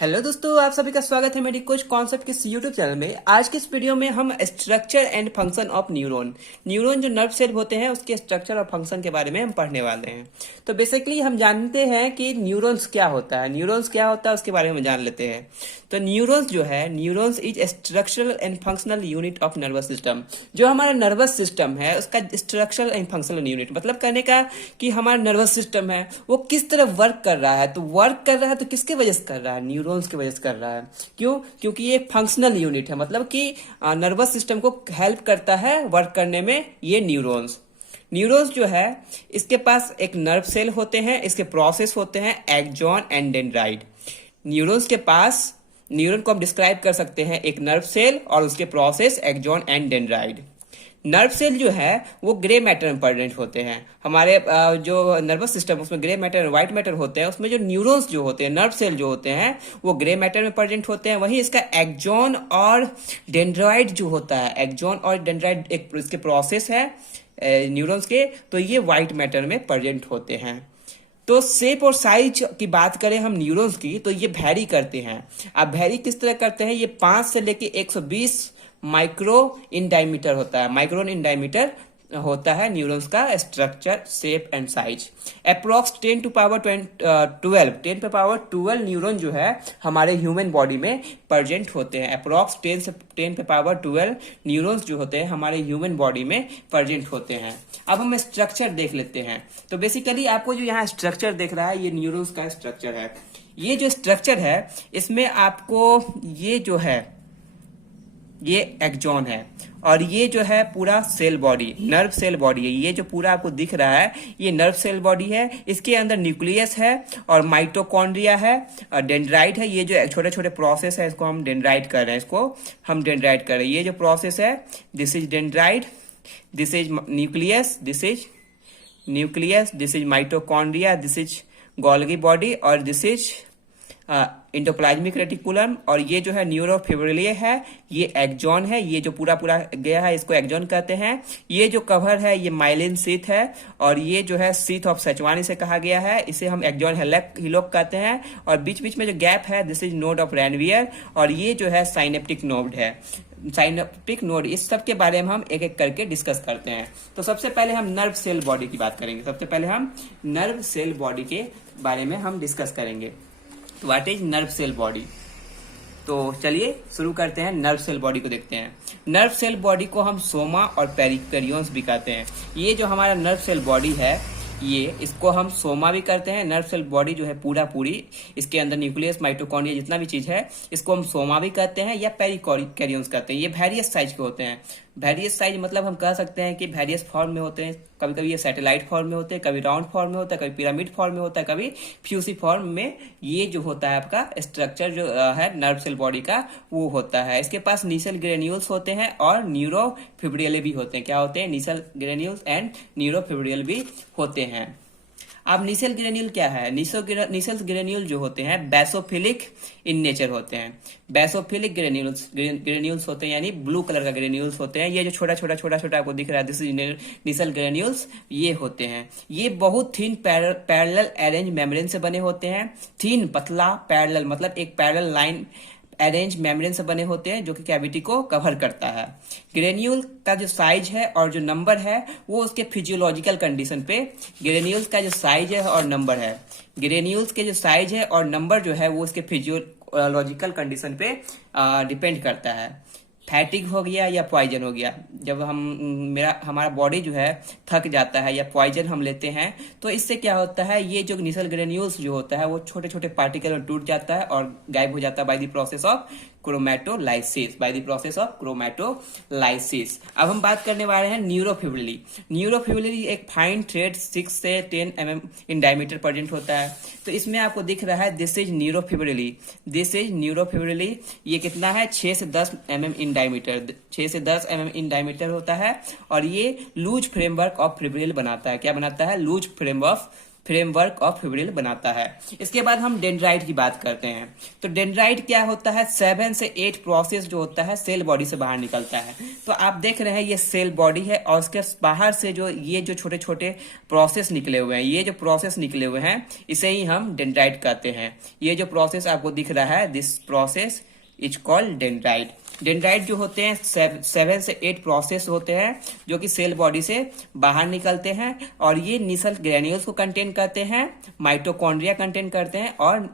Hello दोस्तों, आप सभी का स्वागत है मेरी कुछ कॉन्सेप्ट के यूट्यूब चैनल में। आज के इस वीडियो में हम structure and function of neuron जो नर्व सेल होते हैं उसके स्ट्रक्चर और फंक्शन के बारे में हम पढ़ने वाले हैं। तो बेसिकली हम जानते हैं कि न्यूरॉन्स क्या होता है उसके बारे में हम जान लेते हैं। तो neurons is structural and functional unit of nervous system. जो हमारा नर्वस सिस्टम है उसका स्ट्रक्चरल एंड फंक्शनल यूनिट मतलब कहने का कि हमारा नर्वस सिस्टम है वो किस तरह वर्क कर रहा है। तो किसके वजह से कर रहा है? न्यूरॉन्स की वजह से कर रहा है। क्यों? क्योंकि ये फंक्शनल यूनिट है, मतलब कि नर्वस सिस्टम को हेल्प करता है वर्क करने में ये न्यूरॉन्स जो है इसके पास एक नर्व सेल होते हैं, इसके प्रोसेस होते हैं एक्सॉन एंड डेंड्राइट। न्यूरॉन्स के पास न्यूरॉन को हम डिस्क्राइब कर सकते हैं एक नर्व सेल और उसके process axon and dendrite. Nerve cell जो है वो ग्रे मैटर में प्रेजेंट होते हैं। हमारे जो नर्वस सिस्टम उसमें ग्रे मैटर व्हाइट मैटर होते हैं, उसमें जो न्यूरॉन्स जो होते हैं नर्व सेल जो होते हैं वो ग्रे मैटर में प्रेजेंट होते हैं। वहीं इसका एक्सॉन और डेंड्राइट जो होता है, एक्सॉन और डेंड्राइट एक इसके प्रोसेस है न्यूरॉन्स के, तो ये व्हाइट मैटर में प्रेजेंट होते हैं। तो शेप और साइज की बात करें हम न्यूरॉन्स की तो ये वैरी करते हैं। अब वैरी किस तरह करते हैं? ये 5 से लेके 120 माइक्रो इन डायमीटर होता है, माइक्रोन इन डायमीटर होता है न्यूरॉन्स का structure, shape and size. Approx 10 to power 12 neuron जो है हमारे ह्यूमन बॉडी में प्रेजेंट होते हैं। अप्रोक्स 10 पे पावर 12 न्यूरॉन्स जो होते हैं हमारे ह्यूमन बॉडी में प्रेजेंट होते हैं। अब हम स्ट्रक्चर देख लेते हैं। तो बेसिकली आपको जो यहाँ स्ट्रक्चर देख रहा है ये न्यूरॉन्स का स्ट्रक्चर है। ये जो स्ट्रक्चर है इसमें आपको ये जो है ये एक्सॉन है और ये जो है पूरा cell body, nerve cell body है। ये जो पूरा आपको दिख रहा है ये नर्व सेल बॉडी है। इसके अंदर न्यूक्लियस है और माइटोकॉन्ड्रिया है और डेंड्राइट है। ये जो छोटे छोटे प्रोसेस है इसको हम डेंड्राइट कर रहे हैं, ये जो प्रोसेस है this is dendrite, this is nucleus, this is mitochondria, this is Golgi body और दिस इज इंडोप्लाज्मिक रेटिकुलम। और ये जो है न्यूरोफिब्रिले है, ये एक्सॉन है। ये जो पूरा गया है इसको एक्सॉन कहते हैं। ये जो कवर है ये माइलिन शीथ है और ये जो है शीथ ऑफ सेचवानी से कहा गया है, इसे हम एक्सॉन हिलोक कहते हैं। और बीच बीच में जो गैप है this is node of Ranvier और ये जो है साइनेप्टिक नोड है, साइनेप्टिक नोड। इस सब के बारे में हम एक एक करके डिस्कस करते हैं। तो सबसे पहले हम नर्व सेल बॉडी की बात करेंगे। बारे में हम डिस्कस करेंगे। तो what is nerve cell body? तो चलिए शुरू करते हैं, नर्व सेल बॉडी को देखते हैं। नर्व सेल बॉडी को हम सोमा और पेरिकार्डियंस भी कहते हैं। ये जो हमारा नर्व सेल बॉडी है ये इसको हम सोमा भी करते हैं। नर्व सेल बॉडी जो है पूरी इसके अंदर न्यूक्लियस माइटोकॉन्ड्रिया जितना भी चीज है इसको हम सोमा भी कहते हैं या पेरिकार्डियंस कहते हैं। ये वेरियस साइज के होते हैं। वेरियस साइज मतलब हम कह सकते हैं कि वेरियस फॉर्म में होते हैं। कभी कभी ये सैटेलाइट फॉर्म में होते हैं, कभी राउंड फॉर्म में होता है, कभी पिरामिड फॉर्म में होता है, कभी फ्यूसी फॉर्म में। ये जो होता है आपका स्ट्रक्चर जो है नर्व सेल बॉडी का वो होता है। इसके पास नीसल ग्रेन्यूल्स होते हैं और न्यूरोफिब्रिले भी होते हैं। क्या होते हैं? नीसल ग्रेन्यूल्स एंड न्यूरोफिब्रिल भी होते हैं। अब नीसल ग्रेन्यूल क्या है? नीसल ग्रेन्यूल जो होते हैं बेसोफिलिक इन नेचर होते हैं। बेसोफिलिक ग्रेन्यूल्स होते हैं यानी ब्लू कलर का ग्रेन्यूल्स होते हैं। ये जो छोटा आपको दिख रहा है दिस इज नीसल ग्रेन्यूल्स, ये होते हैं। ये बहुत थिन पैरेलल अरेंज मेम्ब्रेन से बने होते हैं। थिन पतला पैरेलल मतलब एक पैरेलल लाइन अरेंज मेम्ब्रेन से बने होते हैं जो कि कैविटी को कवर करता है। ग्रेन्यूल का जो साइज है और जो नंबर है वो उसके फिजियोलॉजिकल कंडीशन पे, ग्रेन्यूल्स का जो साइज है और नंबर है, ग्रेन्यूल्स के जो साइज है और नंबर जो है वो उसके फिजियोलॉजिकल कंडीशन पे डिपेंड करता है। फैटिक हो गया या पॉइजन हो गया, जब हमारा बॉडी जो है थक जाता है या पॉइजन हम लेते हैं तो इससे क्या होता है ये जो नीसल ग्रेन्यूल्स जो होता है वो छोटे छोटे पार्टिकल में टूट जाता है और गायब हो जाता है बाय द प्रोसेस ऑफ क्रोमैटोलाइसिस। अब हम बात करने वाले हैं न्यूरोफिब्रिली एक फाइन थ्रेड 6 से 10 mm इन डायमीटर प्रेजेंट होता है। तो इसमें आपको दिख रहा है दिस इज न्यूरोफिब्रिली। ये कितना है? 6 से 10 mm इन डायमीटर, 6 से 10 mm इन डायमीटर होता है और ये लूज फ्रेमवर्क ऑफ फिब्रिल बनाता है। क्या बनाता है? Loose framework framework of fibril बनाता है। इसके बाद हम डेंड्राइट की बात करते हैं। तो डेंड्राइट क्या होता है, 7 से 8 प्रोसेस जो होता है सेल बॉडी से बाहर निकलता है। तो आप देख रहे हैं ये सेल बॉडी है और उसके बाहर से जो ये जो छोटे छोटे प्रोसेस निकले हुए हैं, ये जो प्रोसेस निकले हुए हैं इसे ही हम डेंड्राइट कहते हैं। ये जो प्रोसेस आपको दिख रहा है, this process is called dendrite. Dendrite जो होते हैं 7 से 8 प्रोसेस होते हैं जो कि सेल बॉडी से बाहर निकलते हैं और ये निसल ग्रेन्यूल्स को कंटेन करते हैं, माइटोकॉन्ड्रिया कंटेन करते हैं और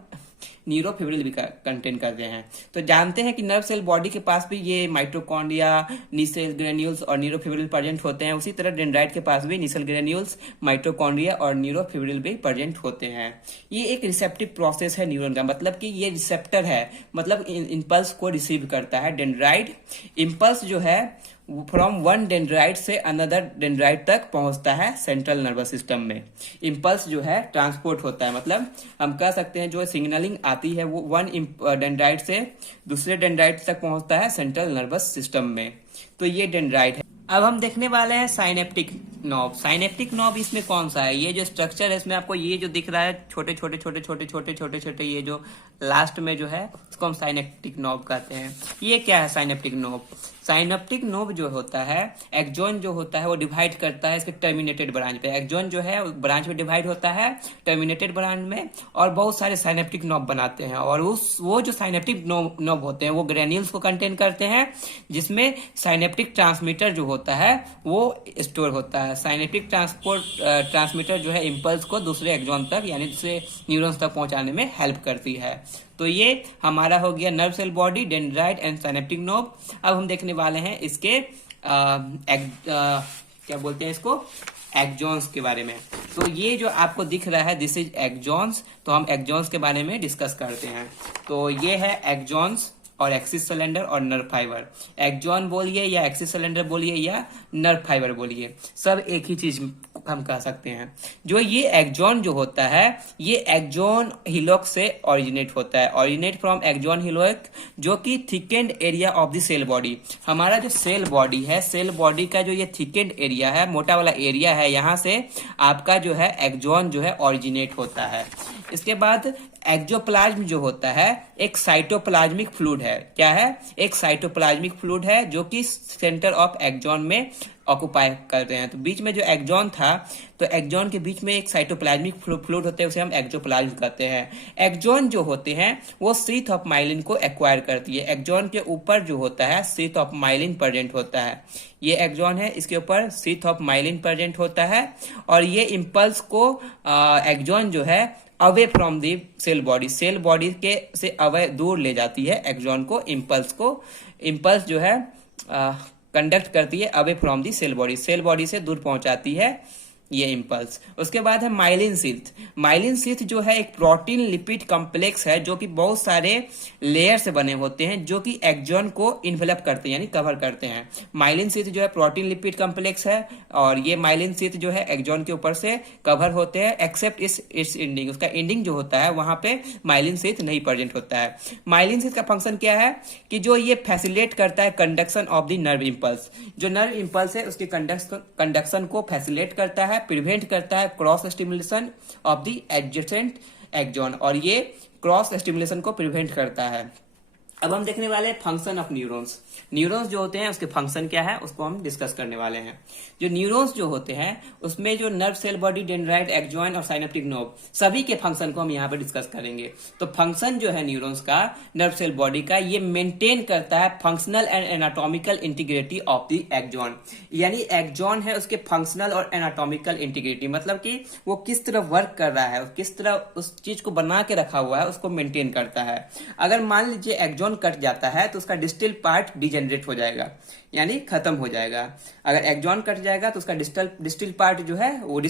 न्यूरोफिब्रिल भी कंटेन करते हैं। तो जानते हैं कि नर्व सेल बॉडी के पास भी ये माइटोकॉन्ड्रिया, निसल ग्रेन्यूल्स और न्यूरोफिब्रिल प्रेजेंट होते हैं। उसी तरह डेंड्राइट के पास भी निसल ग्रेन्यूल्स, माइटोकॉन्ड्रिया और न्यूरोफिब्रिल भी प्रेजेंट होते हैं। ये एक रिसेप्टिव प्रोसेस है न्यूरॉन का, मतलब कि ये रिसेप्टर है, मतलब इम्पल्स को रिसीव करता है। डेंड्राइट इम्पल्स जो है फ्रॉम वन डेंड्राइट से अनदर डेंड्राइट तक पहुंचता है सेंट्रल नर्वस सिस्टम में। इम्पल्स जो है ट्रांसपोर्ट होता है, मतलब हम कह सकते हैं जो सिग्नलिंग आती है वो वन डेंड्राइट से दूसरे डेंड्राइट तक पहुंचता है सेंट्रल नर्वस सिस्टम में। तो ये डेंड्राइट है। अब हम देखने वाले हैं साइनेप्टिक नॉब। साइनेप्टिक नॉब इसमें कौन सा है, ये जो स्ट्रक्चर है इसमें आपको ये जो दिख रहा है छोटे छोटे छोटे छोटे छोटे छोटे छोटे ये जो लास्ट में जो है इसको हम साइनेप्टिक नॉब कहते हैं। ये क्या है साइनेप्टिक नॉब? साइनेप्टिक नोब जो होता है, एक्सॉन जो होता है वो डिवाइड करता है इसके टर्मिनेटेड ब्रांच पे। एक्सॉन जो है ब्रांच में डिवाइड होता है टर्मिनेटेड ब्रांच में और बहुत सारे साइनेप्टिक नोब बनाते हैं और वो जो साइनेप्टिक नोब होते हैं वो ग्रेन्यूल्स को कंटेन करते हैं जिसमें साइनेप्टिक ट्रांसमीटर जो होता है वो स्टोर होता है। साइनेप्टिक ट्रांसमीटर जो है इम्पल्स को दूसरे एक्सॉन तक यानी दूसरे न्यूरॉन्स तक पहुंचाने में हेल्प करती है। तो ये हमारा हो गया nerve cell body, dendrite and synaptic knob. अब हम देखने वाले हैं इसके क्या बोलते हैं इसको, एक्सॉन्स के बारे में। तो ये जो आपको दिख रहा है दिस इज एक्सॉन्स। तो हम एक्सॉन्स के बारे में डिस्कस करते हैं। तो ये है एक्सॉन्स और एक्सिस सिलेंडर और नर्व फाइबर। एक्सॉन बोलिए या एक्सिस सिलेंडर बोलिए या नर्व फाइबर बोलिए, सब एक ही चीज हम कह सकते हैं। जो ये एक्सॉन जो होता है ये एक्सॉन हिलोक से ओरिजिनेट होता है, ओरिजिनेट फ्रॉम एक्सॉन हिलोक जो कि thickened area of the cell body. हमारा जो सेल बॉडी है, सेल बॉडी का जो ये थिकेंड एरिया है, मोटा वाला एरिया है, यहाँ से आपका जो है एक्सॉन जो है ओरिजिनेट होता है। इसके बाद एक्सोप्लाज्म जो होता है एक साइटोप्लाज्मिक फ्लूइड है। क्या है? एक साइटोप्लाज्मिक फ्लूइड है जो कि सेंटर ऑफ एक्सॉन में ऑक्युपाई करते हैं। तो बीच में जो एक्सॉन था, तो एक्सॉन के बीच में एक साइटोप्लाज्मिक फ्लूइड होते हैं, उसे हम एक्सोप्लाज्म कहते हैं। एक्सॉन जो होते हैं वो शीथ ऑफ माइलिन को एक्वायर करती है। एक्सॉन के ऊपर जो होता है शीथ ऑफ माइलिन प्रेजेंट होता है। ये एक्सॉन है, इसके ऊपर शीथ ऑफ माइलिन प्रेजेंट होता है और ये इम्पल्स को एक्सॉन जो है away from the cell body, cell body के से अवे दूर ले जाती है एक्सॉन को। इम्पल्स जो है कंडक्ट करती है away from the cell body, cell body से दूर पहुंचाती है ये इम्पल्स। उसके बाद है माइलिन शीथ। माइलिन शीथ जो है एक प्रोटीन लिपिड कॉम्प्लेक्स है जो कि बहुत सारे लेयर से बने होते हैं जो कि एक्सॉन को इन्वेलप करते हैं यानी कवर करते हैं। माइलिन शीथ जो है प्रोटीन लिपिड कॉम्प्लेक्स है और ये माइलिन शीथ जो है एक्सॉन के ऊपर से कवर होते हैं एक्सेप्ट इट्स एंडिंग। उसका एंडिंग जो होता है वहां पे माइलिन शीथ नहीं प्रेजेंट होता है। माइलिन शीथ का फंक्शन क्या है कि जो ये फैसिलिटेट करता है conduction of the nerve impulse. जो नर्व इम्पल्स है उसके कंडक्शन को फैसिलिटेट करता है, प्रिवेंट करता है cross stimulation of the adjacent axon और ये क्रॉस स्टिमुलेशन को प्रिवेंट करता है। अब हम देखने वाले हैं फंक्शन ऑफ न्यूरॉन्स। न्यूरॉन्स जो होते हैं उसके फंक्शन क्या है उसको हम डिस्कस करने वाले हैं। जो न्यूरॉन्स जो होते हैं उसमें जो nerve cell body, dendrite, axon और साइनेप्टिक नोब सभी के फंक्शन को हम यहाँ पे डिस्कस करेंगे। तो फंक्शन जो है न्यूरॉन्स का, नर्व सेल बॉडी का, ये मेंटेन करता है functional and anatomical integrity of the axon. यानी एक्सॉन है उसके फंक्शनल और एनाटॉमिकल इंटीग्रिटी, मतलब कि वो किस तरह वर्क कर रहा है, किस तरह उस चीज को बना के रखा हुआ है उसको मेंटेन करता है। अगर मान लीजिए एक्सॉन कट जाता है तो उसका डिस्टल पार्ट डिजेनरेट हो जाएगा यानी खत्म हो जाएगा। अगर एक्सॉन कट जाएगा तो उसका डिस्टल पार्ट जो है वो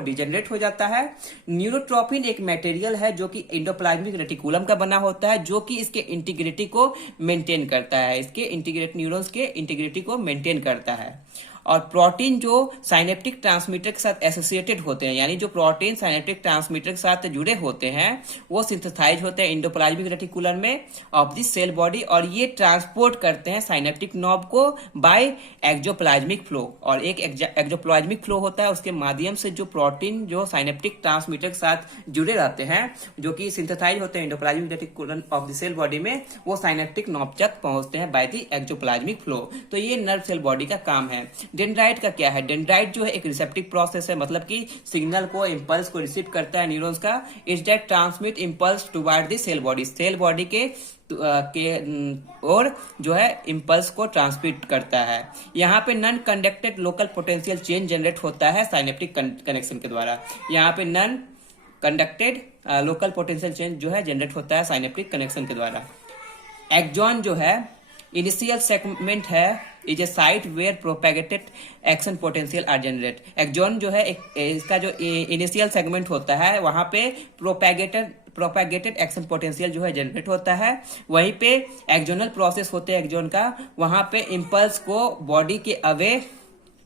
डिजेनरेट हो जाता है। न्यूरोट्रोपिन एक मटेरियल है जो कि एंडोप्लाज्मिक रेटिकुलम का बना होता है जो कि इसके इंटीग्रिटी को मेंटेन करता है, इसके इंटीग्रेट न्यूरॉन्स के इंटीग्रिटी को मेंटेन करता है। और प्रोटीन जो साइनेप्टिक ट्रांसमीटर के साथ एसोसिएटेड होते हैं, यानी जो प्रोटीन साइनेप्टिक ट्रांसमीटर के साथ जुड़े होते हैं वो सिंथेसाइज होते हैं एंडोप्लाज्मिक रेटिकुलम में ऑफ द सेल बॉडी, और ये ट्रांसपोर्ट करते हैं साइनेप्टिक नॉब को बाय एक्सोप्लाज्मिक फ्लो। और एक एक्सोप्लाज्मिक फ्लो होता है, उसके माध्यम से जो प्रोटीन जो साइनेप्टिक ट्रांसमीटर के साथ जुड़े रहते हैं जो कि सिंथेसाइज होते हैं endoplasmic reticulum of the cell body में, वो साइनेप्टिक नॉब तक पहुंचते हैं बाय द एक्सोप्लाज्मिक फ्लो। तो ये नर्व सेल बॉडी का काम है। डेंड्राइट का क्या है? डेंड्राइट जो है एक रिसेप्टिव प्रोसेस है, मतलब कि सिग्नल को इंपल्स को रिसीव करता है न्यूरॉन्स का, is that transmit impulse toward the cell body, cell body के और जो है इंपल्स को ट्रांसमिट करता है। यहाँ पे non conducted local potential change generate होता है साइनेप्टिक कनेक्शन के द्वारा। यहाँ पे non conducted local potential change जो है जनरेट होता है साइनेप्टिक कनेक्शन के द्वारा। एक्सॉन जो है इनिशियल सेगमेंट है, is a site where propagated action potential are generate. Axon जो है इसका जो इनिशियल सेगमेंट होता है वहां पे प्रोपेगेटेड एक्शन पोटेंशियल जो है जनरेट होता है। वहीं पे एक्सोनल प्रोसेस होते हैं एक्सॉन का, वहां पे इंपल्स को बॉडी के अवे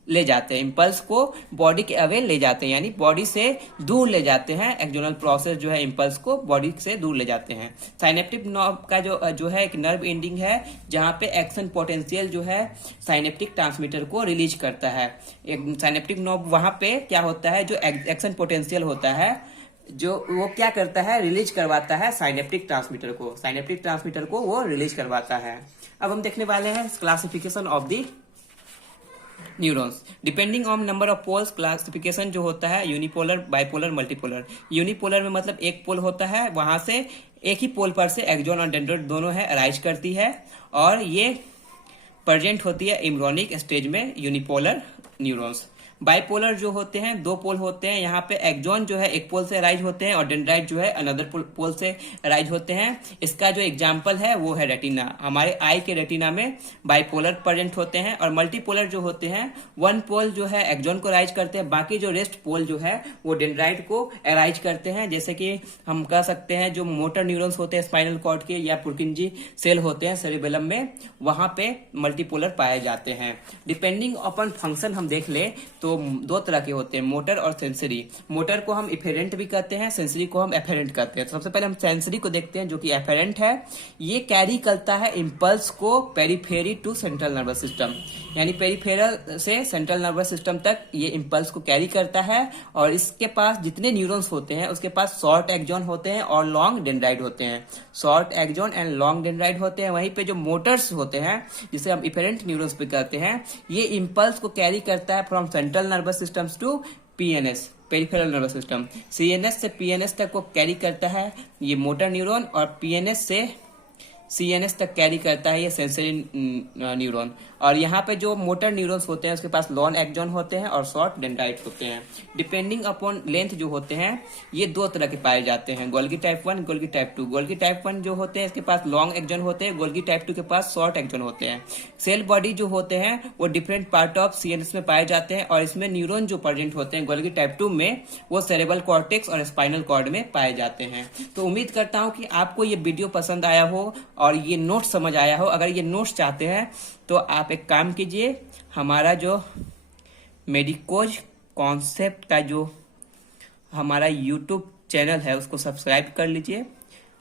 ले जाते हैं, इंपल्स को बॉडी के अवे ले जाते हैं, यानी बॉडी से दूर ले जाते हैं। एक्सोनल प्रोसेस जो है इंपल्स को बॉडी से दूर ले जाते हैं। साइनेप्टिक नॉब का जो है एक नर्व एंडिंग है जहां पे एक्शन पोटेंशियल जो है साइनेप्टिक ट्रांसमीटर को रिलीज करता है। एक साइनेप्टिक नॉब वहां पे क्या होता है, जो एक्शन पोटेंशियल होता है जो वो क्या करता है, रिलीज करवाता है साइनेप्टिक ट्रांसमीटर को वो रिलीज करवाता है। अब हम देखने वाले हैं classification of the neurons depending on number of poles. Classification जो होता है यूनिपोलर, बाइपोलर, मल्टीपोलर। यूनिपोलर में मतलब एक पोल होता है, वहां से एक ही पोल पर से एक्सॉन और डेंड्राइट दोनों है अराइज करती है, और ये प्रेजेंट होती है एम्ब्रियोनिक स्टेज में यूनिपोलर न्यूरॉन्स। बाइपोलर जो होते हैं दो पोल होते हैं, यहाँ पे एक्सॉन जो है एक पोल से अराइज होते हैं और डेंड्राइट जो है अनदर पोल से अराइज होते हैं। इसका जो एग्जांपल है वो है रेटिना। हमारे आई के रेटिना में बाइपोलर प्रेजेंट होते हैं। और मल्टीपोलर जो होते हैं वन पोल जो है एक्सॉन को अराइज करते हैं, बाकी जो रेस्ट पोल जो है वो डेंड्राइट को अराइज करते हैं। जैसे कि हम कह सकते हैं जो मोटर न्यूरॉन्स होते हैं स्पाइनल कॉर्ड के या पुर्किंजी सेल होते हैं सेरिबेलम में, वहां पे मल्टीपोलर पाए जाते हैं। डिपेंडिंग अपॉन फंक्शन हम देख ले तो दो तरह के होते हैं, मोटर और सेंसरी। मोटर को हम इफेरेंट भी कहते हैं, सेंसरी को हम एफेरेंट कहते हैं। तो सबसे पहले हम सेंसरी को देखते हैं जो कि एफेरेंट है। ये कैरी करता है इंपल्स को periphery to central nervous system, यानी पेरिफेरल से सेंट्रल नर्वस सिस्टम तक ये इंपल्स को कैरी करता है। और इसके पास जितने न्यूरॉन्स होते हैं उसके पास शॉर्ट एक्सॉन होते हैं और लॉन्ग डेंड्राइट होते हैं। Short axon and long dendrite होते हैं। वहीं पे जो मोटर्स होते हैं जिसे हम इफेरेंट न्यूरॉन्स भी कहते हैं, ये इंपल्स को कैरी करता है from central nervous systems to PNS, peripheral nervous system. CNS से पीएनएस तक को कैरी करता है ये मोटर न्यूरॉन, और पीएनएस से सीएनएस तक कैरी करता है ये सेंसरी न्यूरॉन। और यहाँ पे जो मोटर न्यूरॉन्स होते हैं उसके पास लॉन्ग एक्सॉन होते हैं और शॉर्ट डेंड्राइट होते हैं। डिपेंडिंग अपॉन लेंथ जो होते हैं ये दो तरह के पाए जाते हैं, Golgi type 1, Golgi type 2। Golgi type 1 जो होते हैं इसके पास लॉन्ग एक्सॉन होते हैं, गोल्गी टाइप 2 के पास शॉर्ट एक्सॉन होते हैं। सेल बॉडी जो होते हैं वो डिफरेंट पार्ट ऑफ सीएनएस में पाए जाते हैं, और इसमें न्यूरॉन जो प्रेजेंट होते हैं गोल्गी टाइप 2 में वो सेरेब्रल कॉर्टेक्स और स्पाइनल कॉर्ड में पाए जाते हैं। तो उम्मीद करता हूँ कि आपको ये वीडियो पसंद आया हो और ये नोट समझ आया हो। अगर ये नोट्स चाहते हैं तो आप एक काम कीजिए, हमारा जो मेडिकोज कॉन्सेप्ट का जो हमारा यूट्यूब चैनल है उसको सब्सक्राइब कर लीजिए,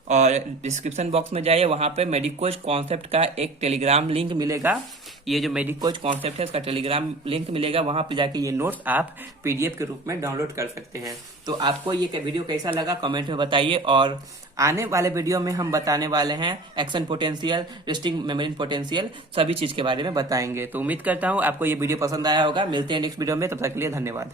और डिस्क्रिप्शन बॉक्स में जाइए, वहां पे मेडिकोज कॉन्सेप्ट का एक टेलीग्राम लिंक मिलेगा। ये जो मेडिकोज कॉन्सेप्ट है इसका टेलीग्राम लिंक मिलेगा, वहां पे जाके ये नोट्स आप पीडीएफ के रूप में डाउनलोड कर सकते हैं। तो आपको ये वीडियो कैसा लगा कमेंट में बताइए, और आने वाले वीडियो में हम बताने वाले हैं action potential, resting membrane potential, सभी चीज के बारे में बताएंगे। तो उम्मीद करता हूँ आपको ये वीडियो पसंद आया होगा। मिलते हैं नेक्स्ट वीडियो में, तब तक के लिए धन्यवाद।